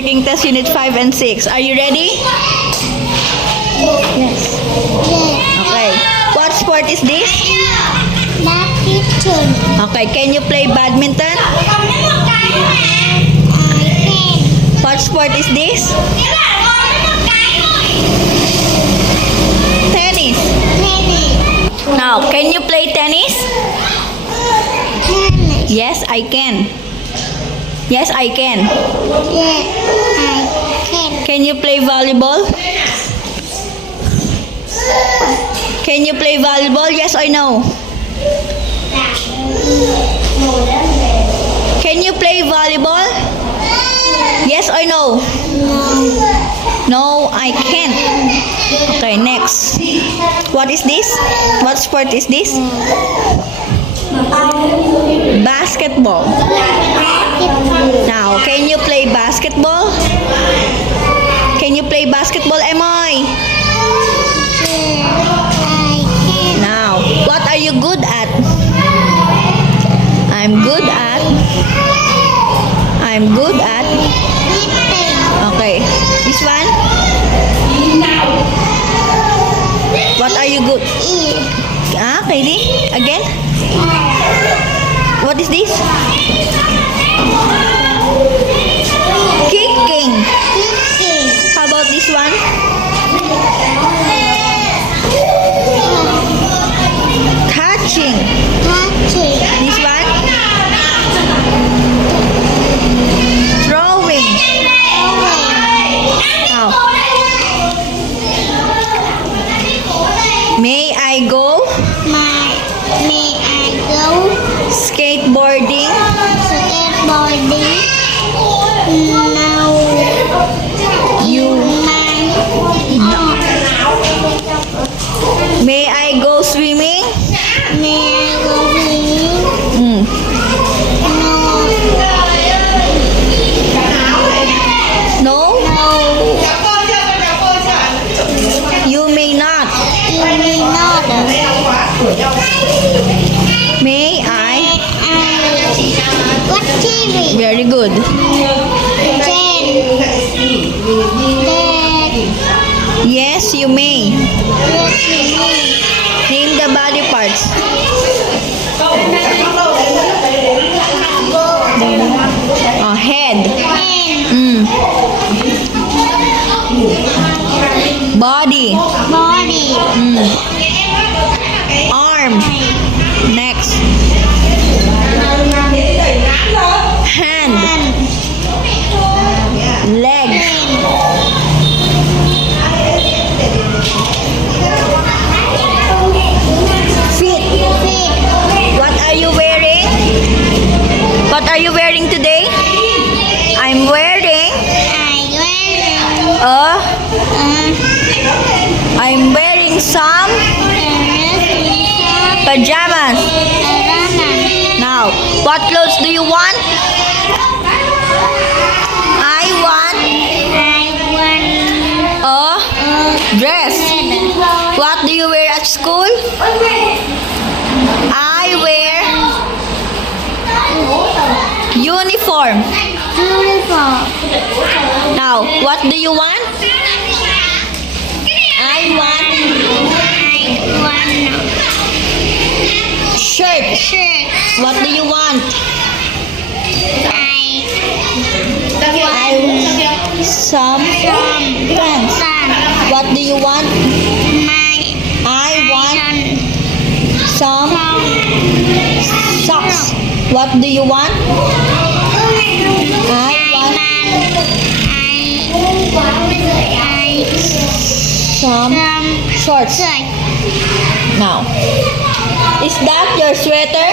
Speaking Test Unit 5 and 6. Are you ready? Yes. Okay. What sport is this? Badminton. Okay. Can you play badminton? I can. What sport is this? Tennis. Tennis. Now, can you play tennis? Tennis. Yes, I can. Yes, I can. Yes, I can. Can you play volleyball? Can you play volleyball? Yes or no? Can you play volleyball? Yes or no? No, I can't. Okay, next. What is this? What sport is this? Basketball. Now, can you play basketball? Can you play basketball, Emoy? I can. Now, what are you good at? I'm good at. Okay. This one? What are you good? Ah, Katie? Again? What is this? Kicking. How about this one? Catching. This one? Throwing. Now, may I go? May I go Skateboarding. skateboarding? No. You. My May I go swimming? May I go swimming? Mm. No. No? You may not. You may not. May I? What TV? Very good. Ten. Yes, you may. Yes, you may. Name the body parts. Oh, head. Ten. Mm. Body. Body. Mm. Arm. Next. Hand. Hand. Legs. Feet. Feet. What are you wearing? What are you wearing today? I'm wearing I'm wearing some pajamas. Now, what clothes do you want? I want a dress. What do you wear at school? I wear uniform. Now, what do you want? I want shirt. What do you want? I want some pants. What do you want? I want some socks. What do you want? I want some shorts. Now, is that your sweater?